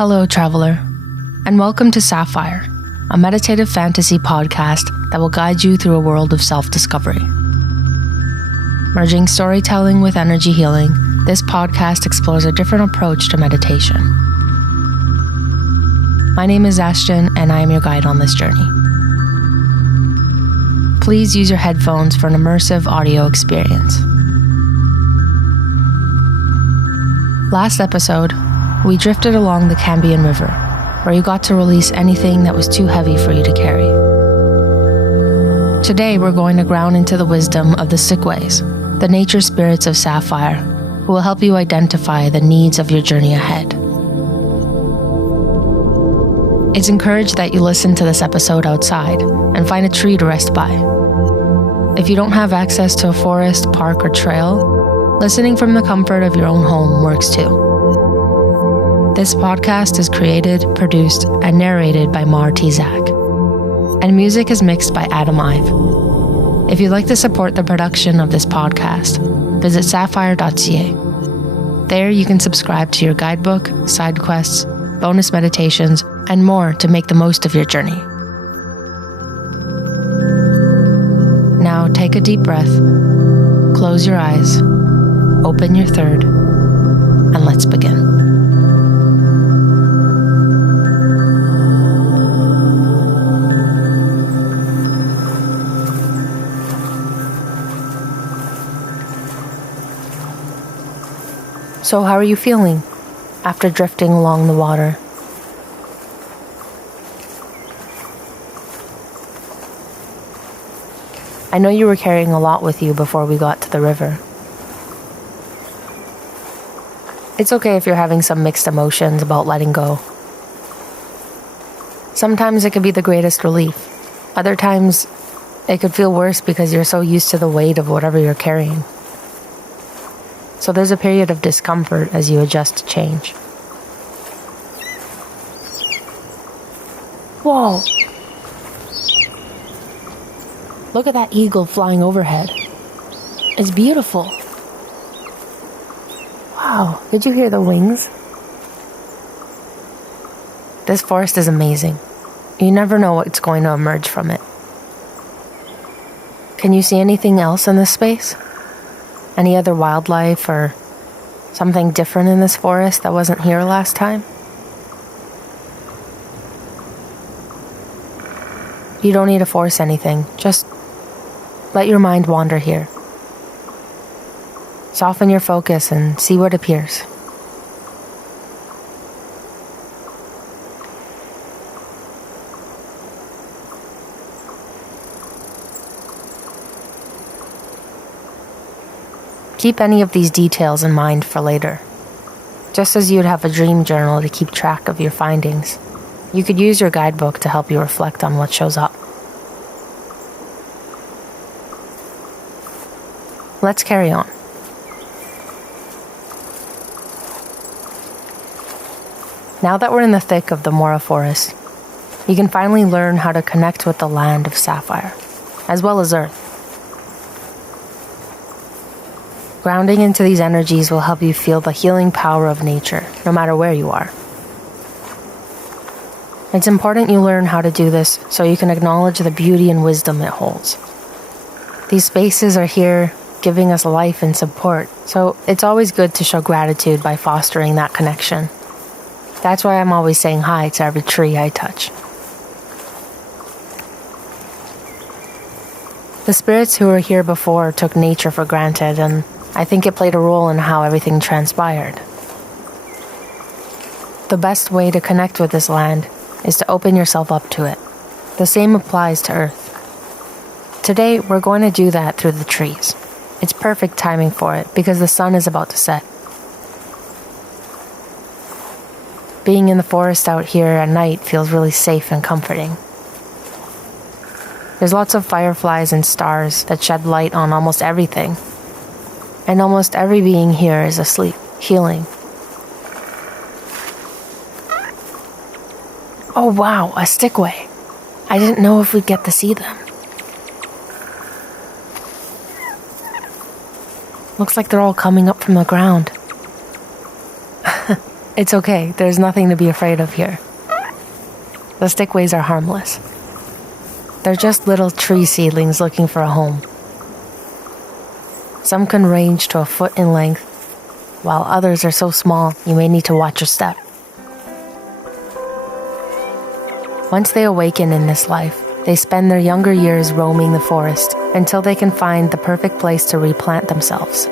Hello, traveler, and welcome to Safyre, a meditative fantasy podcast that will guide you through a world of self-discovery. Merging storytelling with energy healing, this podcast explores a different approach to meditation. My name is Ashton, and I am your guide on this journey. Please use your headphones for an immersive audio experience. Last episode, we drifted along the Cambion River, where you got to release anything that was too heavy for you to carry. Today, we're going to ground into the wisdom of the Stickweis, the nature spirits of Safyre, who will help you identify the needs of your journey ahead. It's encouraged that you listen to this episode outside and find a tree to rest by. If you don't have access to a forest, park, or trail, listening from the comfort of your own home works too. This podcast is created, produced, and narrated by Mar Tizak, and music is mixed by Adam Ive. If you'd like to support the production of this podcast, visit sapphire.ca. There you can subscribe to your guidebook, side quests, bonus meditations, and more to make the most of your journey. Now take a deep breath, close your eyes, open your third, and let's begin. So how are you feeling after drifting along the water? I know you were carrying a lot with you before we got to the river. It's okay if you're having some mixed emotions about letting go. Sometimes it could be the greatest relief. Other times, it could feel worse because you're so used to the weight of whatever you're carrying. So there's a period of discomfort as you adjust to change. Whoa! Look at that eagle flying overhead. It's beautiful. Wow, did you hear the wings? This forest is amazing. You never know what's going to emerge from it. Can you see anything else in this space? Any other wildlife or something different in this forest that wasn't here last time? You don't need to force anything. Just let your mind wander here. Soften your focus and see what appears. Keep any of these details in mind for later. Just as you'd have a dream journal to keep track of your findings, you could use your guidebook to help you reflect on what shows up. Let's carry on. Now that we're in the thick of the Mora forest, you can finally learn how to connect with the land of Safyre, as well as Earth. Grounding into these energies will help you feel the healing power of nature, no matter where you are. It's important you learn how to do this so you can acknowledge the beauty and wisdom it holds. These spaces are here giving us life and support, so it's always good to show gratitude by fostering that connection. That's why I'm always saying hi to every tree I touch. The spirits who were here before took nature for granted, and I think it played a role in how everything transpired. The best way to connect with this land is to open yourself up to it. The same applies to Earth. Today, we're going to do that through the trees. It's perfect timing for it because the sun is about to set. Being in the forest out here at night feels really safe and comforting. There's lots of fireflies and stars that shed light on almost everything. And almost every being here is asleep, healing. Oh wow, a Stickweis. I didn't know if we'd get to see them. Looks like they're all coming up from the ground. It's okay, there's nothing to be afraid of here. The Stickweis are harmless. They're just little tree seedlings looking for a home. Some can range to a foot in length, while others are so small you may need to watch your step. Once they awaken in this life, they spend their younger years roaming the forest until they can find the perfect place to replant themselves.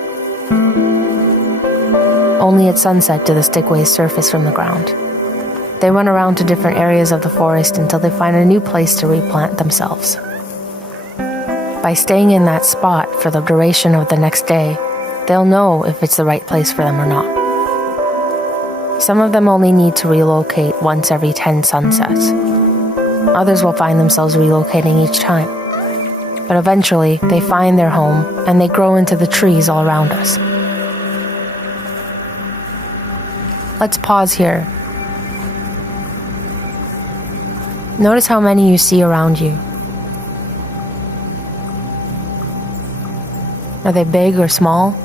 Only at sunset do the Stickweis surface from the ground. They run around to different areas of the forest until they find a new place to replant themselves. By staying in that spot for the duration of the next day, they'll know if it's the right place for them or not. Some of them only need to relocate once every 10 sunsets. Others will find themselves relocating each time. But eventually, they find their home and they grow into the trees all around us. Let's pause here. Notice how many you see around you. Are they big or small?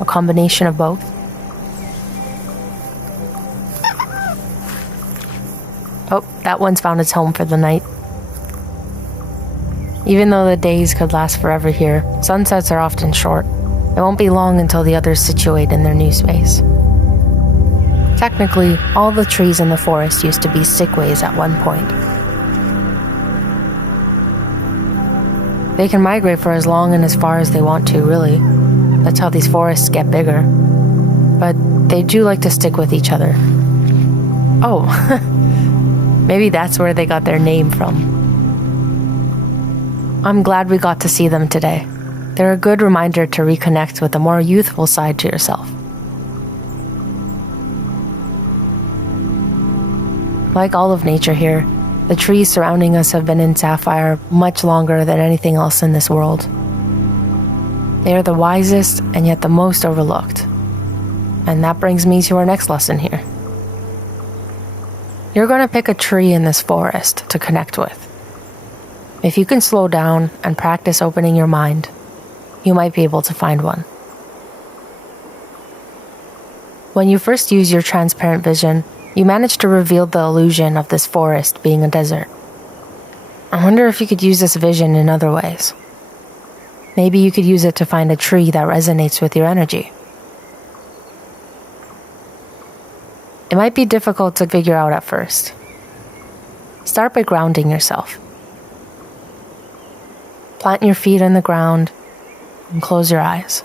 A combination of both? Oh, that one's found its home for the night. Even though the days could last forever here, sunsets are often short. It won't be long until the others situate in their new space. Technically, all the trees in the forest used to be Stickweis at one point. They can migrate for as long and as far as they want to, really. That's how these forests get bigger. But they do like to stick with each other. Oh, maybe that's where they got their name from. I'm glad we got to see them today. They're a good reminder to reconnect with a more youthful side to yourself. Like all of nature here, the trees surrounding us have been in Safyre much longer than anything else in this world. They are the wisest and yet the most overlooked. And that brings me to our next lesson here. You're going to pick a tree in this forest to connect with. If you can slow down and practice opening your mind, you might be able to find one. When you first use your transparent vision, you manage to reveal the illusion of this forest being a desert. I wonder if you could use this vision in other ways. Maybe you could use it to find a tree that resonates with your energy. It might be difficult to figure out at first. Start by grounding yourself. Plant your feet on the ground and close your eyes.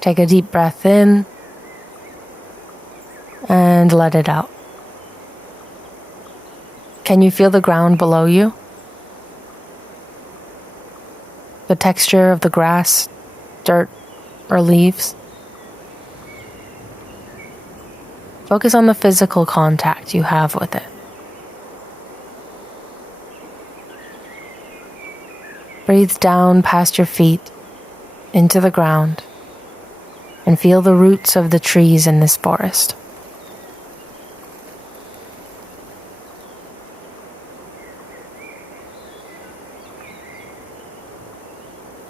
Take a deep breath in and let it out. Can you feel the ground below you? The texture of the grass, dirt, or leaves? Focus on the physical contact you have with it. Breathe down past your feet into the ground and feel the roots of the trees in this forest.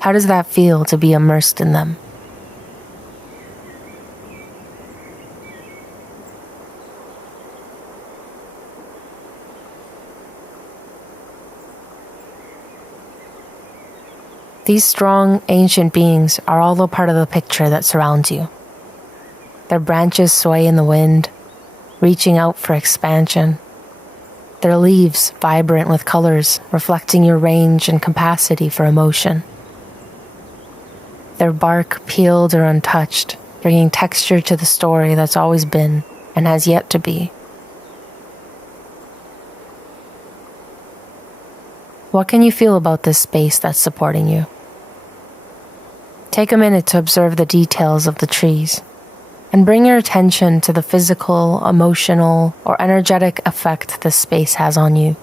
How does that feel to be immersed in them? These strong, ancient beings are all a part of the picture that surrounds you. Their branches sway in the wind, reaching out for expansion. Their leaves vibrant with colors, reflecting your range and capacity for emotion. Their bark peeled or untouched, bringing texture to the story that's always been and has yet to be. What can you feel about this space that's supporting you? Take a minute to observe the details of the trees and bring your attention to the physical, emotional, or energetic effect this space has on you.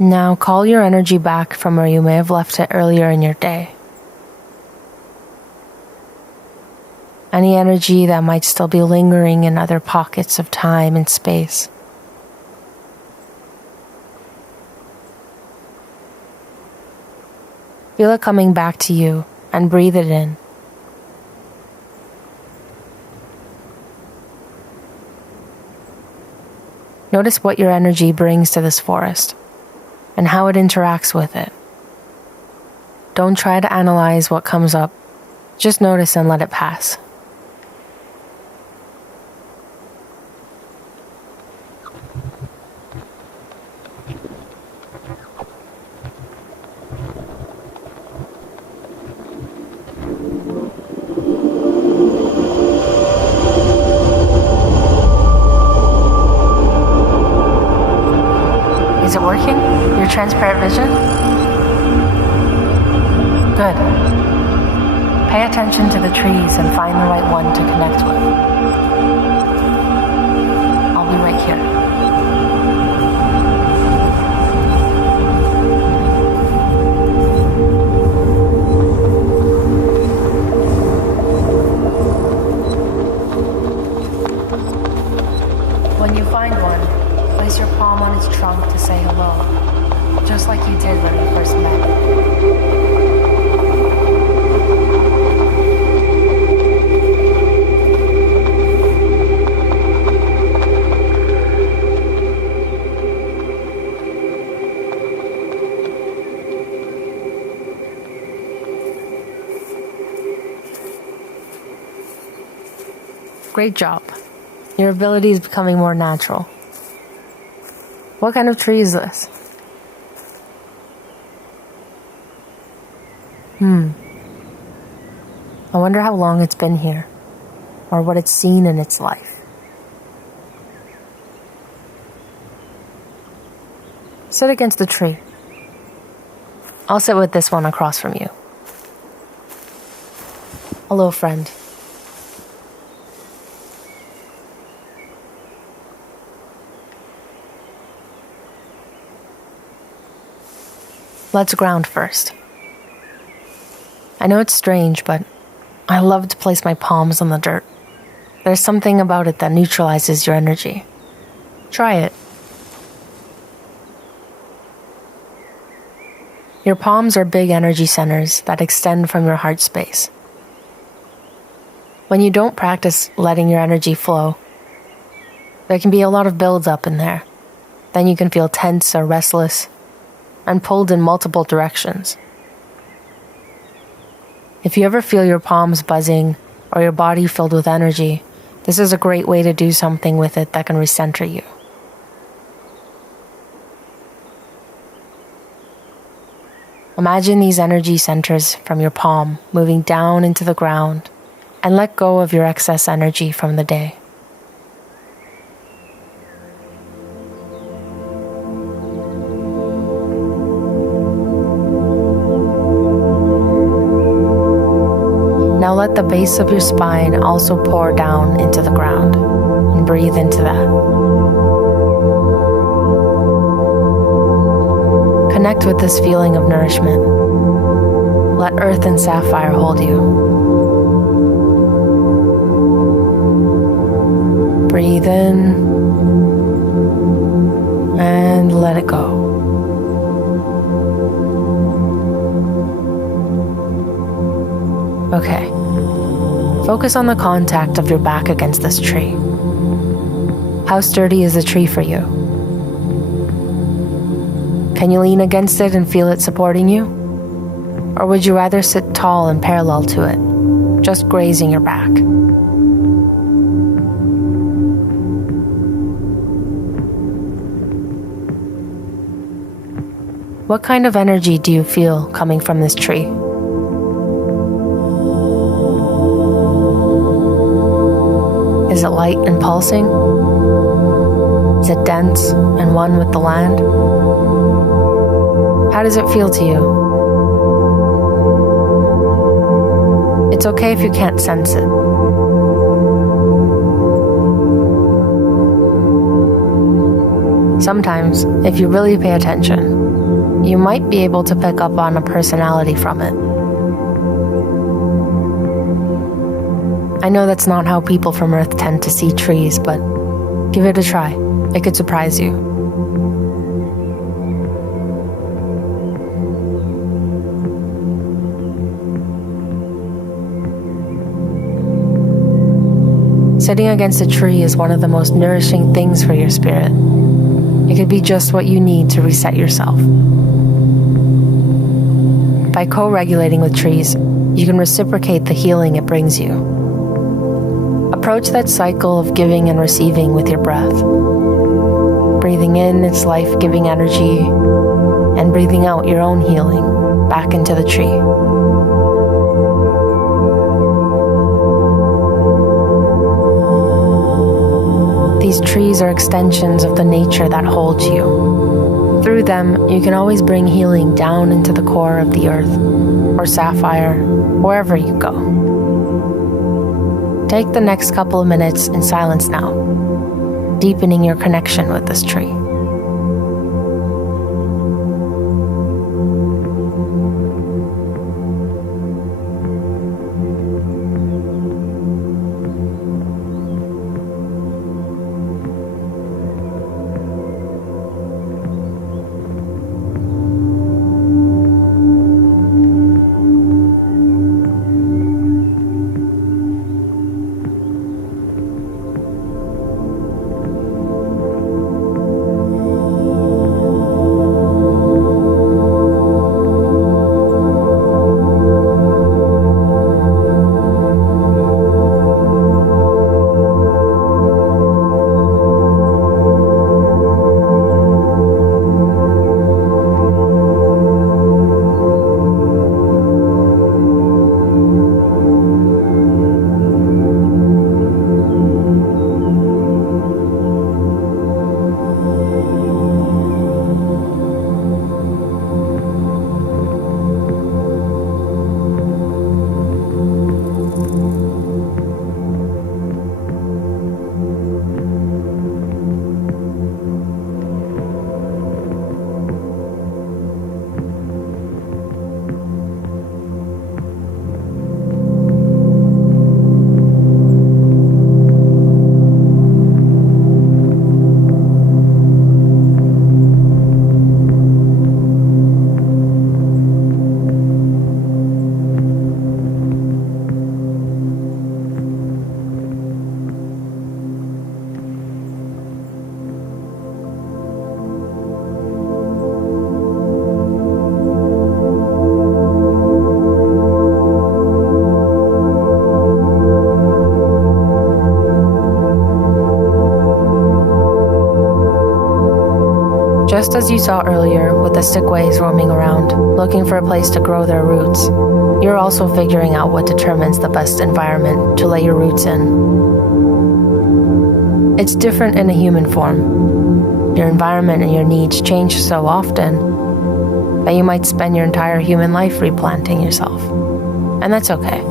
Now call your energy back from where you may have left it earlier in your day. Any energy that might still be lingering in other pockets of time and space. Feel it coming back to you and breathe it in. Notice what your energy brings to this forest and how it interacts with it. Don't try to analyze what comes up. Just notice and let it pass. Is it working? Your transparent vision? Good. Pay attention to the trees and find the right one to connect with. I'll be right here. When you find one, place your palm on its trunk to say hello, just like you did when we first met. Great job. Your ability is becoming more natural. What kind of tree is this? I wonder how long it's been here, or what it's seen in its life. Sit against the tree. I'll sit with this one across from you. Hello, friend. Let's ground first. I know it's strange, but I love to place my palms on the dirt. There's something about it that neutralizes your energy. Try it. Your palms are big energy centers that extend from your heart space. When you don't practice letting your energy flow, there can be a lot of buildup in there. Then you can feel tense or restless and pulled in multiple directions. If you ever feel your palms buzzing or your body filled with energy, this is a great way to do something with it that can recenter you. Imagine these energy centers from your palm moving down into the ground and let go of your excess energy from the day. Now let the base of your spine also pour down into the ground and breathe into that. Connect with this feeling of nourishment. Let Earth and Sapphire hold you. Breathe in and let it go. Okay. Focus on the contact of your back against this tree. How sturdy is the tree for you? Can you lean against it and feel it supporting you? Or would you rather sit tall and parallel to it, just grazing your back? What kind of energy do you feel coming from this tree? Is it light and pulsing? Is it dense and one with the land? How does it feel to you? It's okay if you can't sense it. Sometimes, if you really pay attention, you might be able to pick up on a personality from it. I know that's not how people from Earth tend to see trees, but give it a try. It could surprise you. Sitting against a tree is one of the most nourishing things for your spirit. It could be just what you need to reset yourself. By co-regulating with trees, you can reciprocate the healing it brings you. Approach that cycle of giving and receiving with your breath. Breathing in its life-giving energy and breathing out your own healing back into the tree. These trees are extensions of the nature that holds you. Through them, you can always bring healing down into the core of the earth, or Safyre, wherever you go. Take the next couple of minutes in silence now, deepening your connection with this tree. Just as you saw earlier with the Stickweis roaming around, looking for a place to grow their roots, you're also figuring out what determines the best environment to lay your roots in. It's different in a human form. Your environment and your needs change so often that you might spend your entire human life replanting yourself. And that's okay.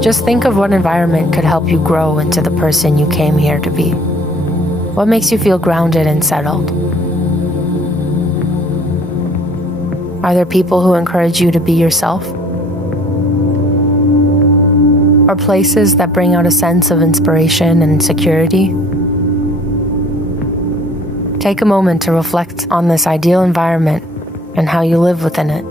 Just think of what environment could help you grow into the person you came here to be. What makes you feel grounded and settled? Are there people who encourage you to be yourself? Or places that bring out a sense of inspiration and security? Take a moment to reflect on this ideal environment and how you live within it.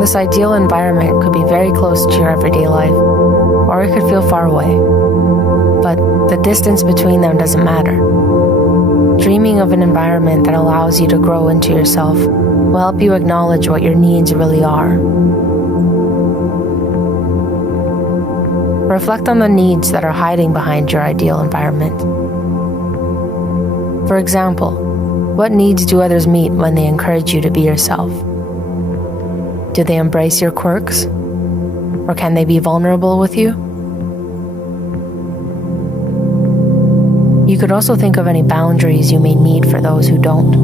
This ideal environment could be very close to your everyday life, or it could feel far away. But the distance between them doesn't matter. Dreaming of an environment that allows you to grow into yourself will help you acknowledge what your needs really are. Reflect on the needs that are hiding behind your ideal environment. For example, what needs do others meet when they encourage you to be yourself? Do they embrace your quirks? Or can they be vulnerable with you? You could also think of any boundaries you may need for those who don't.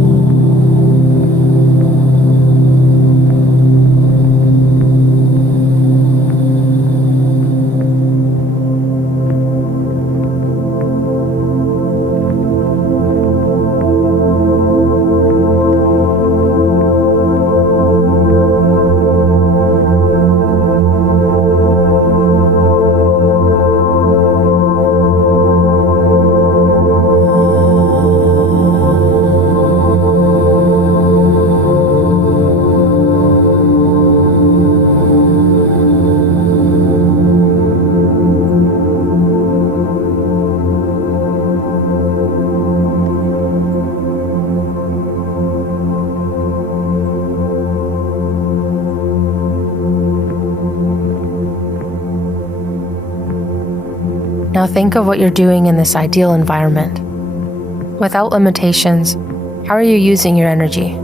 Now think of what you're doing in this ideal environment. Without limitations, how are you using your energy?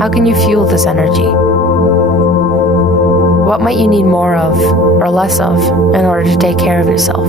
How can you fuel this energy? What might you need more of or less of in order to take care of yourself?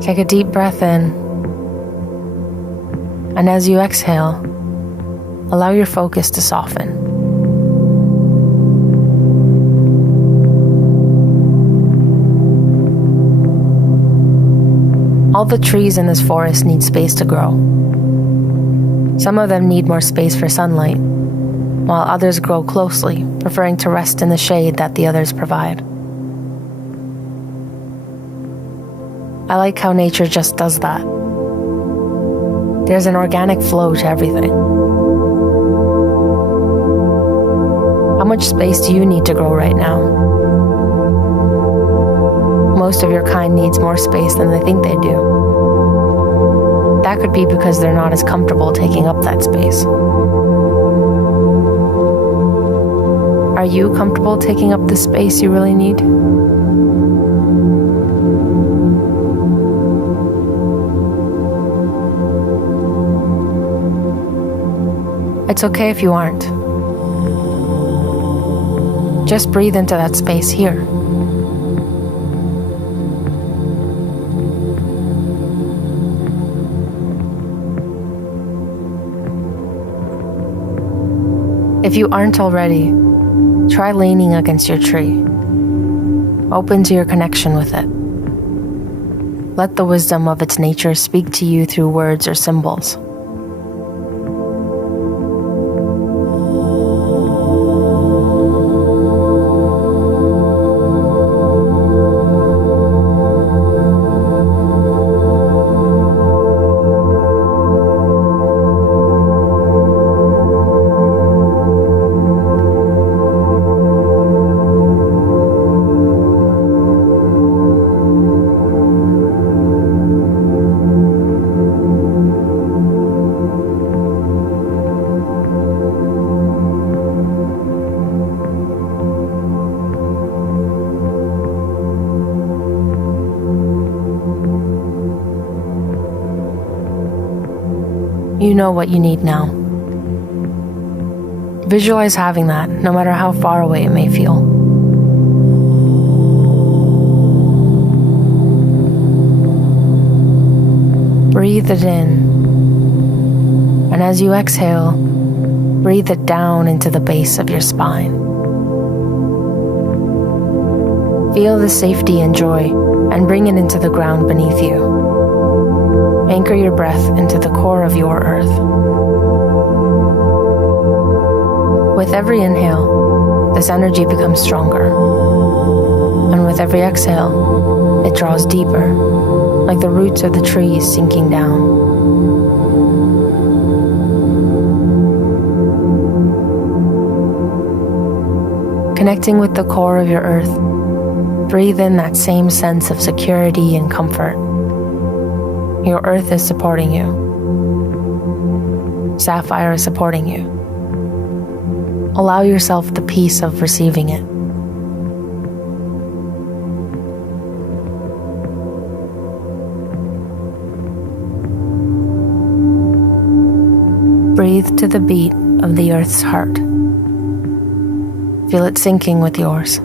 Take a deep breath in, and as you exhale, allow your focus to soften. All the trees in this forest need space to grow. Some of them need more space for sunlight, while others grow closely, preferring to rest in the shade that the others provide. I like how nature just does that. There's an organic flow to everything. How much space do you need to grow right now? Most of your kind needs more space than they think they do. That could be because they're not as comfortable taking up that space. Are you comfortable taking up the space you really need? It's okay if you aren't. Just breathe into that space here. If you aren't already, try leaning against your tree. Open to your connection with it. Let the wisdom of its nature speak to you through words or symbols. You know what you need now. Visualize having that, no matter how far away it may feel. Breathe it in, and as you exhale, breathe it down into the base of your spine. Feel the safety and joy, and bring it into the ground beneath you. Anchor your breath into the core of your earth. With every inhale, this energy becomes stronger. And with every exhale, it draws deeper, like the roots of the trees sinking down. Connecting with the core of your earth, breathe in that same sense of security and comfort. Your earth is supporting you. Safyre is supporting you. Allow yourself the peace of receiving it. Breathe to the beat of the earth's heart. Feel it sinking with yours.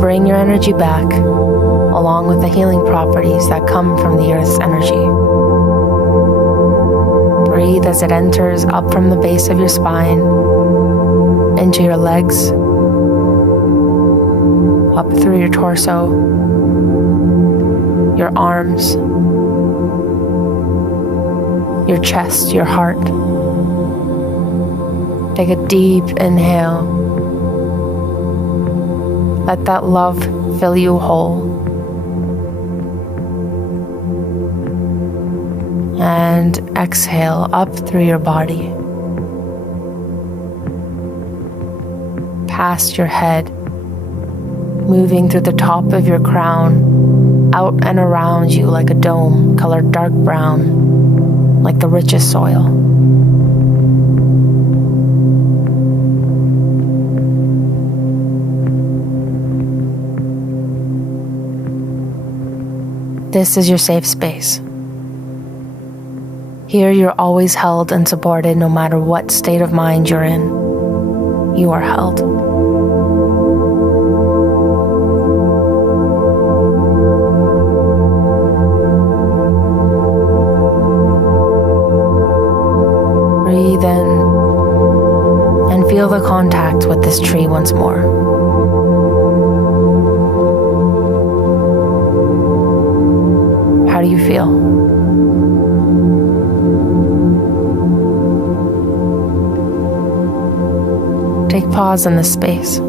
Bring your energy back, along with the healing properties that come from the Earth's energy. Breathe as it enters up from the base of your spine, into your legs, up through your torso, your arms, your chest, your heart. Take a deep inhale. Let that love fill you whole. And exhale up through your body, past your head, moving through the top of your crown, out and around you like a dome colored dark brown, like the richest soil. This is your safe space. Here you're always held and supported no matter what state of mind you're in. You are held. Breathe in and feel the contact with this tree once more. How do you feel? Take pause in this space.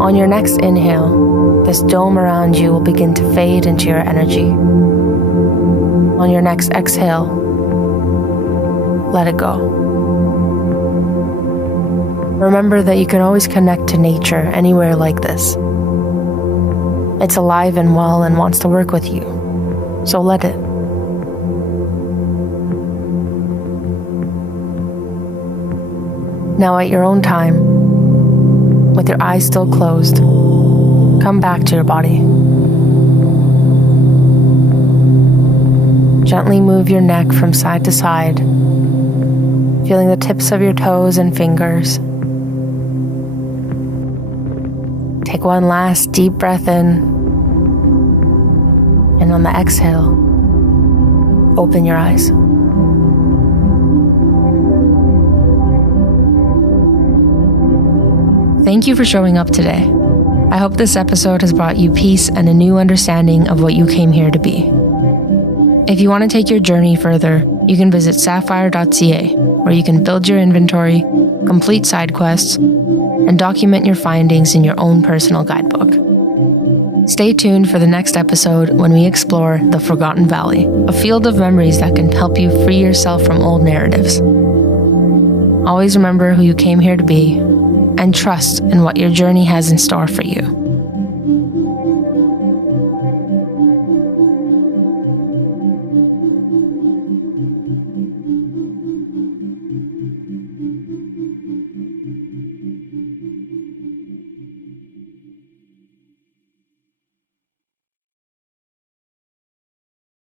On your next inhale, this dome around you will begin to fade into your energy. On your next exhale, let it go. Remember that you can always connect to nature anywhere like this. It's alive and well and wants to work with you, so let it. Now at your own time, with your eyes still closed, come back to your body. Gently move your neck from side to side, feeling the tips of your toes and fingers. Take one last deep breath in, and on the exhale, open your eyes. Thank you for showing up today. I hope this episode has brought you peace and a new understanding of what you came here to be. If you want to take your journey further, you can visit Safyre.ca, where you can build your inventory, complete side quests, and document your findings in your own personal guidebook. Stay tuned for the next episode when we explore the Forgotten Valley, a field of memories that can help you free yourself from old narratives. Always remember who you came here to be, and trust in what your journey has in store for you.